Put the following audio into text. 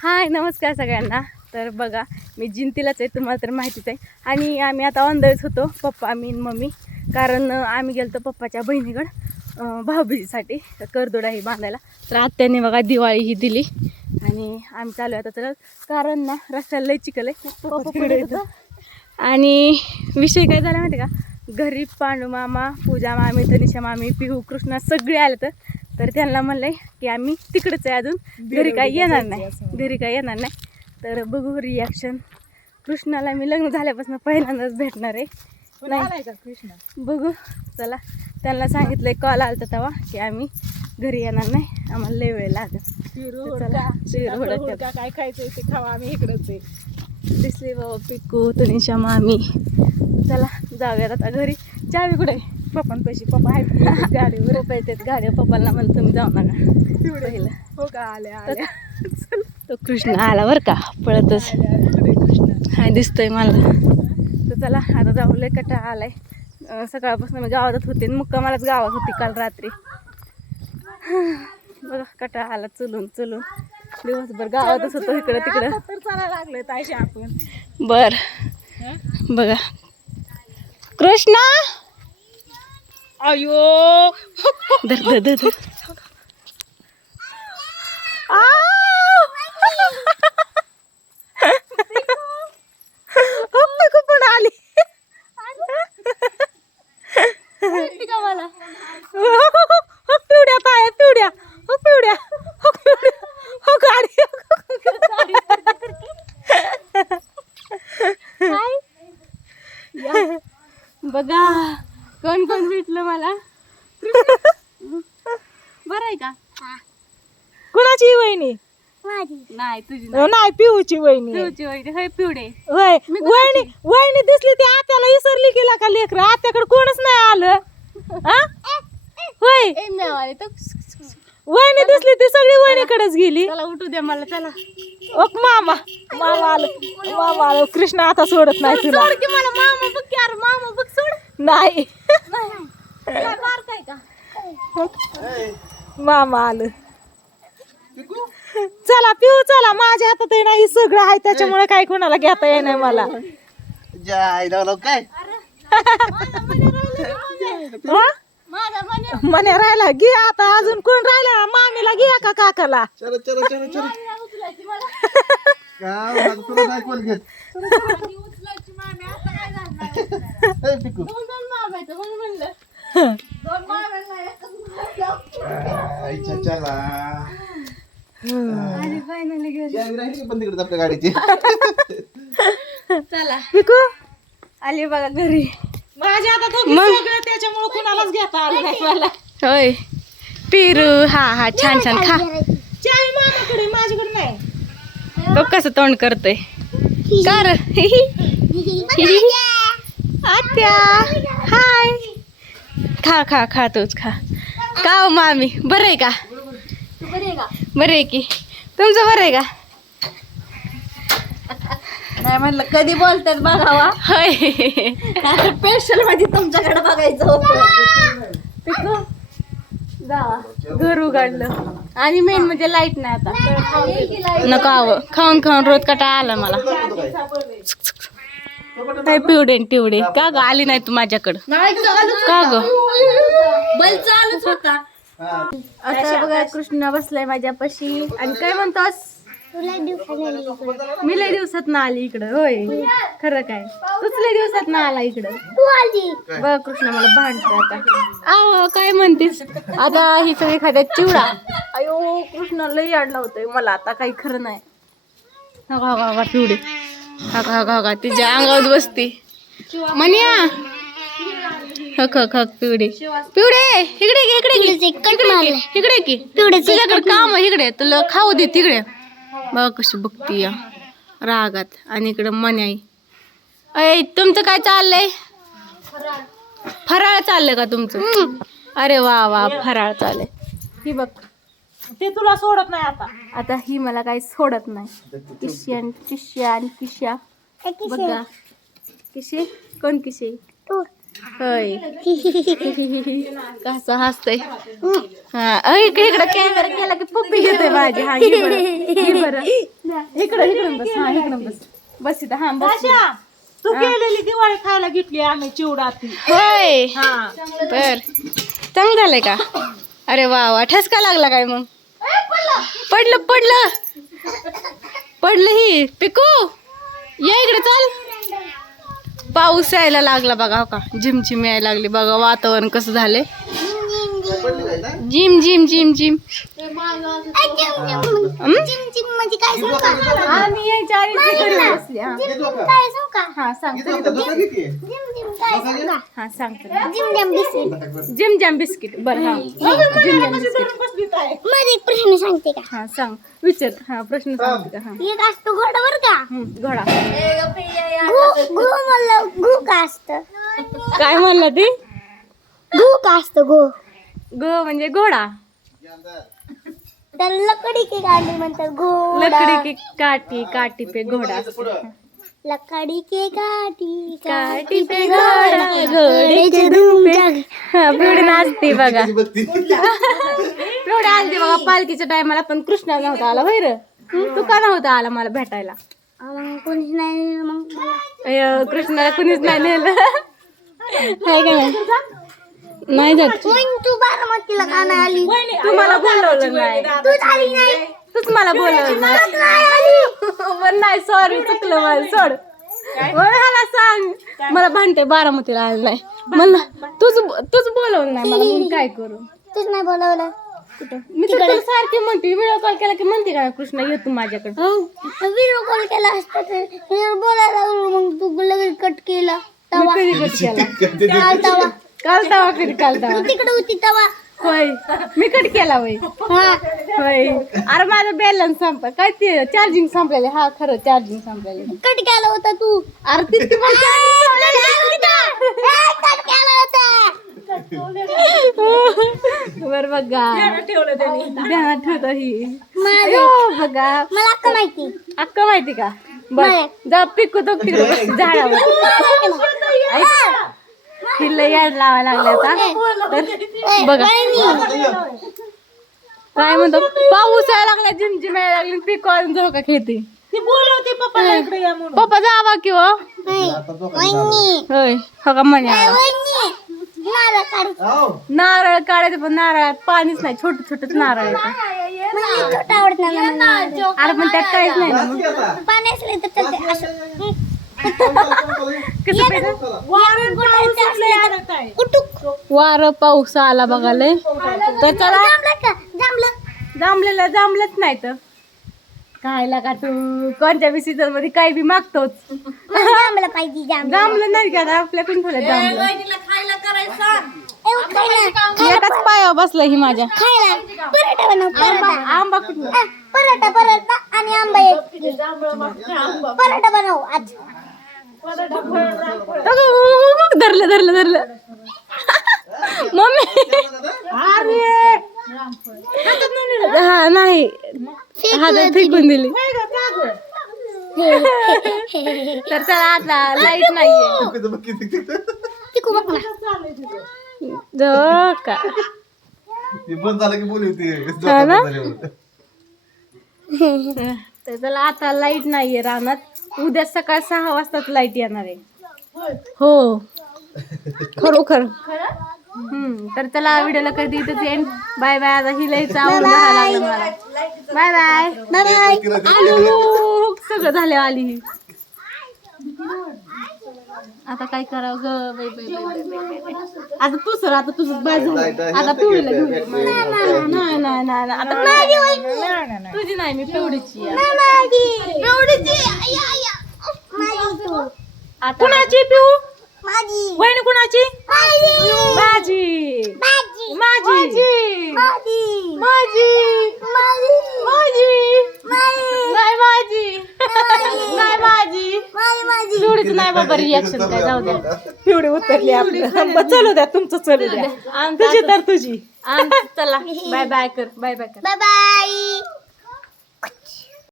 हाय नमस्कार सगळ्यांना. तर बघा मी जिंतीलाच आहे तुम्हाला तर माहितीच आहे. आणि आम्ही आता ऑन द होतो पप्पा मी आणि मम्मी. कारण आम्ही गेलो पप्पाच्या बहिणीकडं भाऊबीजीसाठी तर करदोडा ही बांधायला. तर आत्याने बघा दिवाळी ही दिली. आणि आम्ही चालू आहे आता चला. कारण ना रस्त्याला लय चिकल आहे. आणि विषय काय झाला माहिती का? घरी पांडू मामा पूजा मामी तनिषा मामी पिहू कृष्णा सगळे आले तर तर त्यांना म्हणलंय की आम्ही तिकडेच आहे अजून. घरी काही येणार नाही. घरी काही येणार नाही. तर बघू रिॲक्शन कृष्णाला मी लग्न झाल्यापासून पहिल्यांदाच भेटणार आहे. नाही. कृष्ण? बघू. चला. त्यांना सांगितलंय कॉल आलता तेव्हा की आम्ही घरी येणार नाही. आम्हाला लय वेळ लागत काय खायचंय ते खावा. आम्ही इकडच आहे. दिसले बाबा पिकू तनिषा मामी. चला जाऊयात आता घरी. चावी कुठे पप्पान पैसे पप्पा आहेत गाडीवर? पप्पा येतात गाडी पप्पाला म्हणलं तुम्ही जाऊ नका. हो का? आले आले चल, तो कृष्ण आला बरं का पळतच. कृष्ण? हाय दिसतोय मला. तर चला आता जाऊ लय कटा आलाय. अं, सकाळपासून मी गावातच होते आणि मुक्कामालाच गावात होती काल रात्री. बघा कटा आला चलून चलून. दिवसभर गावातच होतो इकडं तिकडं. आता तर चालायला लागलोय तायशी आपण. बर. हं? बघा. कृष्णा! अयो. धर धर धर धर. पप्पा कुठून आली. हो, पिवड्या पाय पिवड्या पिवड्या पिवड्या गाडी बघा. कोण कोण भेटलं मला. बरं आहे का? कुणाची वहिनी? नाही तुझी नाही. पिऊची वहिनी वहिनी. होय पिवडे. होय वहिनी वहिनी दिसली ती आत्याला विसरली गेला का लेकर. आत्याकडे कोणच नाही आलं. हा? होय. वहिनी दिसली ती सगळी वहिनीकडेच गेली. चला उठू दे मला चला. ओक मामा. मामा आलं. मामा आलं. कृष्ण आता सोडत नाही तुला. सोड की मला मामा बघ मामा बघ सोड. नाही. मामा आलं. चला पिऊ चला. माझ्या हातात आहे ना हे सगळं आहे. त्याच्यामुळे काय कोणाला घेता येणार मला? काय? हा? म्हणे म्हणे राहिला घे आता. अजून कोण राहिला? मामीला घे का काकाला चलो चलो चलो चलो उचलायची मला का माझं तुला नाही कोण घेत उचलायची मामी आता काय झालं ए, पिकू दोन दोन मामा आहेत म्हणून म्हणलं दोन मामा आईच्या चला आणि फायनली घरी चावी तिकडे आपल्या गाडीची. चला. आली बघा घरी. माझ्या सगळं त्याच्यामुळे कुणालाच घेता आलं नाही मला. होय. पिरू हा हा छान छान खा. चावी मामाकडे माझ्याकडे नाही. बघ कसं तोंड करतोय? कर आत्या हाय. खा खा खा तूच खा. का हो मामी? बरं आहे का? बरं आहे की. तुमचं बरं आहे का? नाही म्हणलं कधी बोलतात बघावा. होय. स्पेशल म्हणजे तुमच्याकडे बघायचं होतं. घर उघडलं आणि मेन म्हणजे लाइट नाही आता. नको हवं खाऊन खाऊन रोज कटा आला मला. काय पिवडे टिवडे का ग? आली नाही तू माझ्याकडं. का ग? बल चालूच होता. आता बघा कृष्णा बसलाय माझ्यापाशी. आणि काय म्हणतोस? मी लय दिवसात ना आली इकडं होय. खरं काय. तूच लय दिवसात ना आला इकडं. बघ कृष्णा मला भांडतो आता. आव काय म्हणतेस? आता ही सगळी खात्यात चिवडा. अयो कृष्णा लय अडला होतोय मला. आता काही खरं नाही. हा हा हा पिवडे. हा हा हा हा तिच्या अंगावर बसती. मनिया. हक हक हक पिवडे. पिवडे इकडे ये, इकडे ये. इकडे ये, इकडे की. तुझ्याकडे काम आहे इकडे. तुला खाऊ दे तिकडे. बघ कशी बघती या. रागात. आणि इकडं मन्याई. अय तुमचं काय चाललंय? फराळ चाललंय का तुमचं? अरे वा वा फराळ चाललंय. ही बघ ते तुला सोडत नाही आता. आता ही मला काही सोडत नाही. किशन किश्या आणि किश्या बघा. किशे? कोण किशे? होय. कसं हसतय. हा. इकडे इकडे. कॅमेरा केला की पप्पी घेतोय माझी. हा बरं. इकडं बस. हा इकडून बस. बस इथं. हा बस. तू केलेली दिवाळी खायला घेतली आम्ही चिवडा ती. होय. हा. बर. चांगलं झालंय का? अरे वा वा. ठसका लागला काय मग? पडलं पडलं. पडलं ही. पिकू या इकडे चल. पाऊस यायला लागला बघा हो का. झिमझिम यायला लागली. बघा वातावरण कसं झाले जिम जिम जिम जिम. आम्ही यायच्या आधी घरी बसले. हा. हा सांग. घे. हा सांगतो. Jim Jam biscuit. बरं. हा. Jim Jam biscuit. मध्ये एक प्रश्न सांगते का? हा सांग. विचार. हा प्रश्न सांगते का? हा. एक असतो घोडा बर का? हम्म, घोडा. घू घू म्हणलं घू का असत? काय म्हणलं ती? घू का असत घू ग म्हणजे घोडा. तर लकडी की गाडी म्हणतात घोडा. लकड़ी की काठी काठी पे घोड़ा. लकडी के गाडी काठी पे घोडा घोडे. घोड्याचे धूम जाग. पिवडी नाचते बघा. पिवडी आलती बघा पालखीच्या टायमाला पण कृष्णा नव्हता आला होय रे? तू का नव्हता आला मला भेटायला. मग कोणीच नाही मग मला. अय्यो, कृष्णाला कुणीच नाही नेलं. हाय का नाही? नाही जात. तू बारामतीला का नाही आली तू मला बोलवलं नाही. तूच आली नाही? तूच मला बोलवलं नाही. नाही आली. पण नाही सॉरी चुकलं माझं सोड. ह्याला सांग. मला भांडते बारामतीला आलं नाही. मला तूच तूच बोलवलं नाही मला मग काय करू? तूच नाही बोलवलं. कुठं? मी तर तुला सारखी म्हणते व्हिडिओ कॉल केला की म्हणते का कृष्णा ये तू माझ्याकडे. व्हिडिओ कॉल केला असता तर मी बोलायला लागलो मग तू लगेच कट केला. मी तवा. कधी कट केला? काल तवा कधी काल तवा. तिकडे होती तवा. होय. मी कट केला होय. हा. होय. अरे माझं बॅलन्स संपला. काय ते चार्जिंग संपलेलं? हा खरं चार्जिंग संपलेलं. कट केला होता तू. अरे पण होता. बर बघा. ठेवलं त्यांनी. ध्यानात ठेवतो ही. बघा. मला अक्का माहिती. अक्का माहिती का? बर. जा पिकू तो तिकडे. बस झाडावर. हिला याड लावा लागला बघा. काय म्हणतो? पाऊस यायला लागला जिमजिम यायला लागली पीक वाजून जाऊ का खेती पप्पा जावा किंवा हो? होय हो म्हणे? नारळ काढायचं पण नारळ पाणीच नाही छोट छोटच नारळ अरे पण त्यात काहीच नाही ना वार पाऊस आला बघाले तर चला. नाही तर. खायला का तू? कोणत्या बी सीझनमध्ये काही बी मागतोच. जांभलं नाही का आपल्या पिंठोला जांभलं. एकाच पाया बसला ही माझ्या. आंबा कुठला पराठा पराठा आणि आंबा. पराठा बनव आज. धरलं धरलं धरलं. मम्मी. अरे हा नाही. हातात फेकून दिली. तर चला आता लाइट नाहीये. का ते बंद झालं की बोलू ती हा ना? झाल्यावर. तर चला आता लाइट नाहीये रानात. उद्या सकाळ सहा वाजताच लाइट येणार आहे. हो. खरोखर. हम्म. तर चला व्हिडिओला कधी इथंच येईन बाय बाय आता ही लईच आवड लागलं मला. बाय बाय बाय आलू. सगळं झालं आली. ही आता काय करावं ग? बाई, बाई, बाई, बाई, बाई, बाई. आता तू सर आता तुझं आहे, आता ते पिवळीला घेऊन ये. नाही नाही नाही नाही. आता तुझी नाही मी पिवडीची आहे. पिऊ? कुणाची पिऊ? माझी. वहिनी कुणाची? माझी. माझी. माझी. माझी. नाही बाबा रिॲक्शन काय जाऊ द्या एवढे उतरले आपले. चलू द्या तुमचं चलू द्या. तुझी तर तुझी. चला. बाय बाय कर. बाय बाय कर. Bye bye.